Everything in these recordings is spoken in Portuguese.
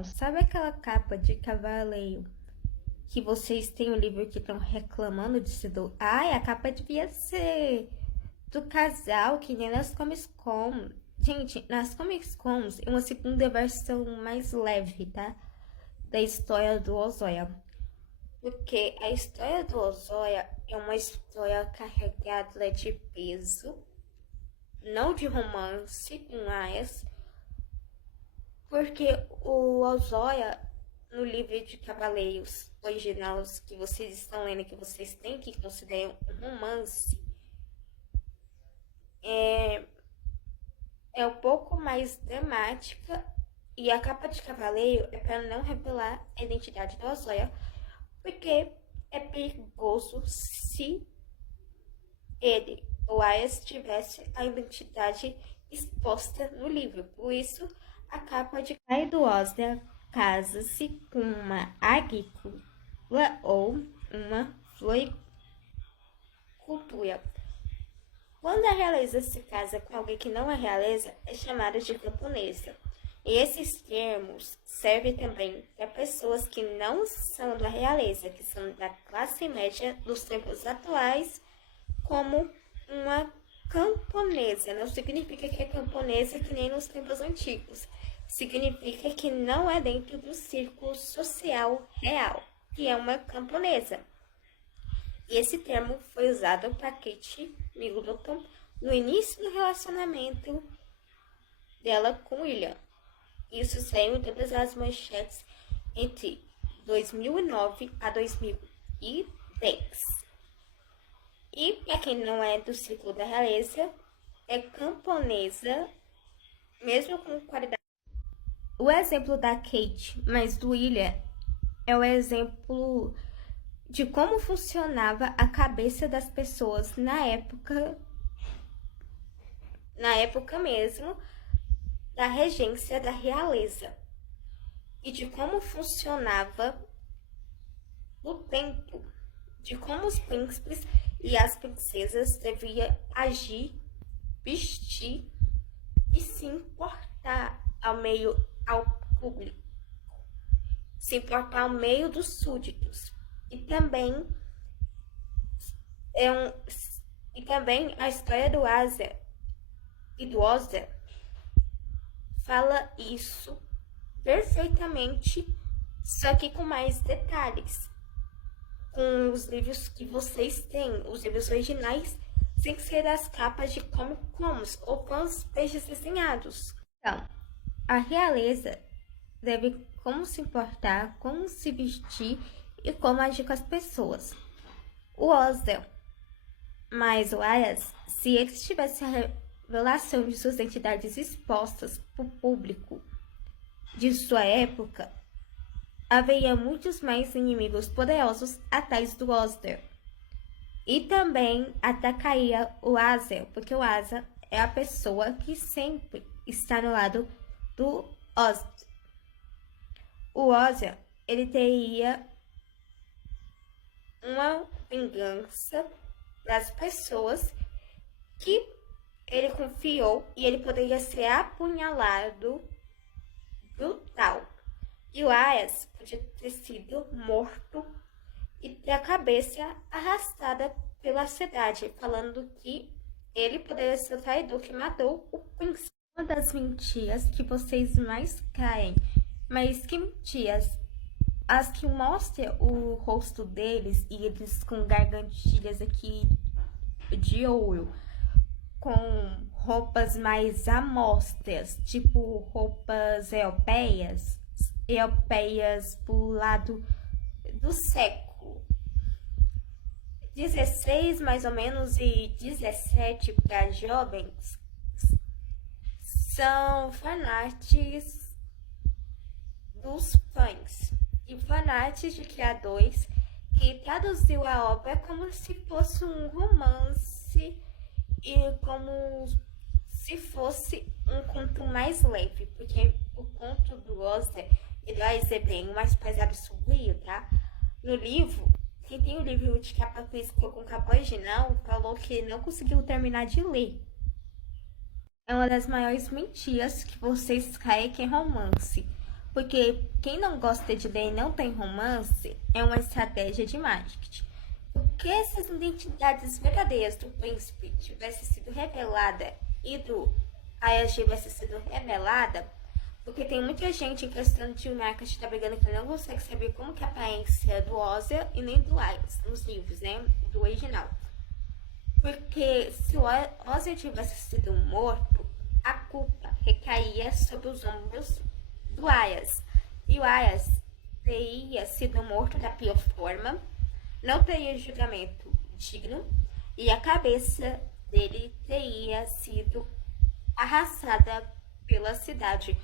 Sabe aquela capa de cavaleiro que vocês têm o livro que estão reclamando de ser do... Ai, a capa devia ser do casal, que nem nas Comic Con. Gente, nas Comic Cons é uma segunda versão mais leve, tá? Da história do Ozoia. Porque a história do Ozoia é uma história carregada de peso, não de romance com Aias, porque o Ozoia, no livro de Cavaleiros originais que vocês estão lendo, que vocês têm que considerar um romance, é um pouco mais dramática. E a capa de Cavaleiro é para não revelar a identidade do Ozoia, porque é perigoso se ele ou Aias tivesse a identidade exposta no livro. Por isso, a capa de Pai do Osler casa-se com uma agrícola ou uma floricultura. Quando a realeza se casa com alguém que não é realeza, é chamada de camponesa. E esses termos servem também para pessoas que não são da realeza, que são da classe média dos tempos atuais, como uma camponesa. Não significa que é camponesa que nem nos tempos antigos. Significa que não é dentro do círculo social real, que é uma camponesa. E esse termo foi usado para Kate Middleton no início do relacionamento dela com William. Isso saiu em todas as manchetes entre 2009 a 2010. E para quem não é do ciclo da realeza, é camponesa, mesmo com qualidade. O exemplo da Kate, mas do William, é o exemplo de como funcionava a cabeça das pessoas na época mesmo da regência da realeza e de como funcionava o tempo, de como os príncipes e as princesas deviam agir, vestir e se importar ao público, se importar ao meio dos súditos. E também a história do Asa e do Oza fala isso perfeitamente, só que com mais detalhes. Com os livros que vocês têm, os livros originais, sem ser as capas de Comic Cons ou com os peixes desenhados. Então, a realeza deve como se importar, como se vestir e como agir com as pessoas. O Oswald, mais o Ayas, se eles tivessem a revelação de suas identidades expostas para o público de sua época, haveria muitos mais inimigos poderosos atrás do Oswald. E também atacaria o Azel, porque o Asa é a pessoa que sempre está no lado do Oswald. O Oswald, ele teria uma vingança das pessoas que ele confiou e ele poderia ser apunhalado brutal. E o Ayas podia ter sido morto e ter a cabeça arrastada pela cidade, falando que ele poderia ser o traidor que matou o príncipe. Uma das mentiras que vocês mais caem, mas que mentiras? As que mostram o rosto deles e eles com gargantilhas aqui de ouro, com roupas mais amostras, tipo roupas europeias pro lado do século 16 mais ou menos e 17 para jovens, são fanarts dos fãs e fanarts de criadores que traduziu a obra como se fosse um romance e como se fosse um conto mais leve, porque o conto do Oster e do Aizebem mais pesado sombrio, tá? No livro, quem tem o livro de capa física com capa original falou que não conseguiu terminar de ler. É uma das maiores mentiras que vocês caem que é romance. Porque quem não gosta de ler e não tem romance é uma estratégia de marketing. Porque se as identidades verdadeiras do príncipe tivessem sido revelada e do Ayas tivesse sido revelada, porque tem muita gente em questão de marketing tá brigando que não consegue saber como que é a aparência do Ozzy e nem do Ayas nos livros, né? Do original. Porque se o Ozzy tivesse sido morto, a culpa recaía sobre os ombros do Ayas. E o Ayas teria sido morto da pior forma, não teria julgamento digno e a cabeça dele teria sido arrastada pela cidade.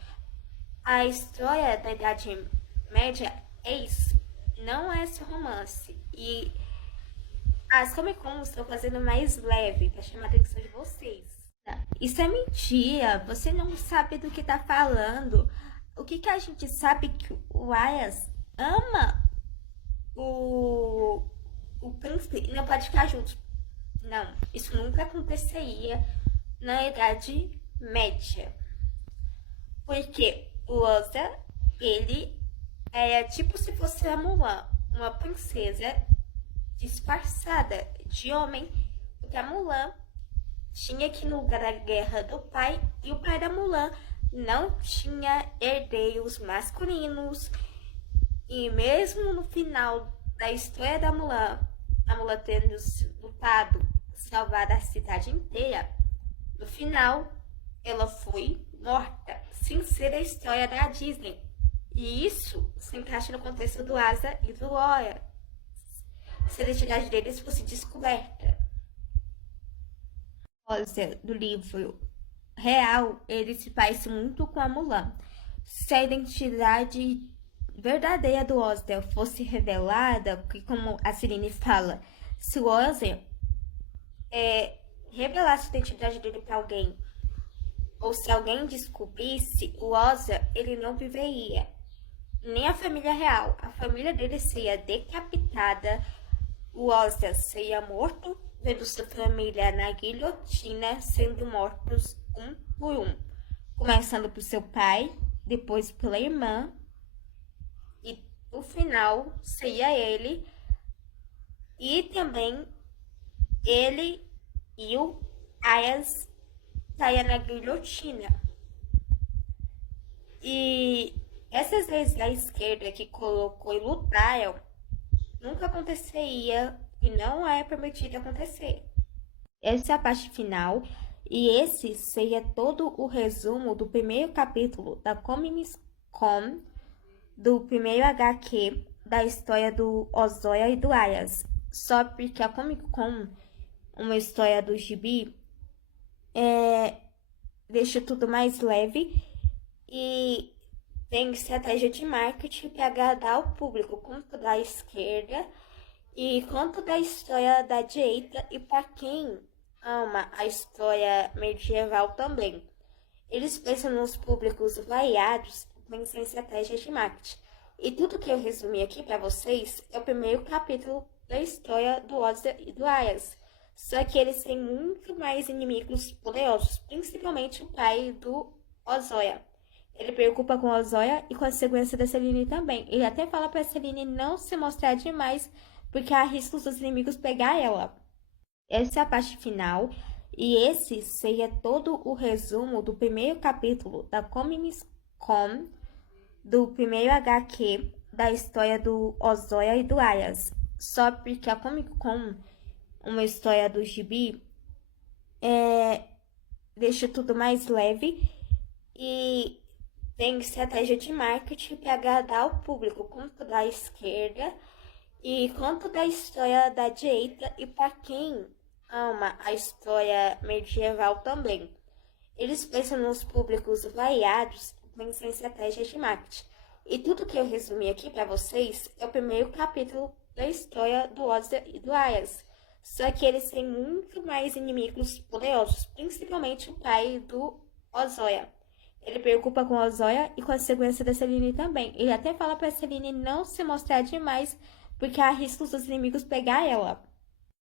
A história da Idade Média é isso, não é esse romance. E as Comic Con estão fazendo mais leve para chamar a atenção de vocês. Isso é mentira, você não sabe do que tá falando. O que a gente sabe que o Ayas ama o príncipe e não pode ficar juntos. Não, isso nunca aconteceria na Idade Média. Porque o Ozzy, ele é tipo se fosse a Mulan, uma princesa disfarçada de homem, porque a Mulan tinha que ir no lugar da guerra do pai, e o pai da Mulan não tinha herdeiros masculinos, e mesmo no final da história da Mulan, a Mulan tendo lutado, salvar a cidade inteira, no final ela foi morta, sem ser a história da Disney. E isso se encaixa no contexto do Asa e do Laura, se a identidade deles fosse descoberta. Do livro real, ele se parece muito com a Mulan. Se a identidade verdadeira do Ozzy fosse revelada, porque como a Celine fala, se o Ozzy revelasse a identidade dele para alguém, ou se alguém descobrisse, o Ozzy, ele não viveria. Nem a família real. A família dele seria decapitada, o Ozzy seria morto, vendo sua família na guilhotina, sendo mortos um por um. Começando por seu pai, depois pela irmã, e no final seria ele, e também ele e o Ayas saia na guilhotina. E essas leis da esquerda que colocou e lutaram nunca aconteceria e não é permitido acontecer. Essa é a parte final e esse seria todo o resumo do primeiro capítulo da Comic Con, do primeiro HQ da história do Ozzy e do Ayas. Só porque a Comic Con, uma história do gibi, deixa tudo mais leve e tem estratégia de marketing para agradar o público, tanto da esquerda e quanto da história da direita, e para quem ama a história medieval também. Eles pensam nos públicos variados, pensam em estratégias de marketing. E tudo que eu resumi aqui para vocês é o primeiro capítulo da história do Ozzy e do Ayas. Só que eles têm muito mais inimigos poderosos, principalmente o pai do Ozzy. Ele preocupa com o Ozzy e com a segurança da Celine também. Ele até fala para a Celine não se mostrar demais, porque há riscos dos inimigos pegar ela. Essa é a parte final, e esse seria todo o resumo do primeiro capítulo da Comic Con, do primeiro HQ da história do Ozzy e do Ayas. Só porque a Comic Con, uma história do gibi, deixa tudo mais leve e tem estratégia de marketing para agradar o público, tanto da esquerda e quanto da história da direita, e para quem ama a história medieval também. Eles pensam nos públicos variados, pensam em estratégias de marketing. E tudo que eu resumi aqui para vocês é o primeiro capítulo da história do Ozzy e do Ayas. Só que eles têm muito mais inimigos poderosos, principalmente o pai do Ozzy. Ele preocupa com o Ozzy e com a segurança da Celine também. Ele até fala para a Celine não se mostrar demais, porque há riscos dos inimigos pegar ela.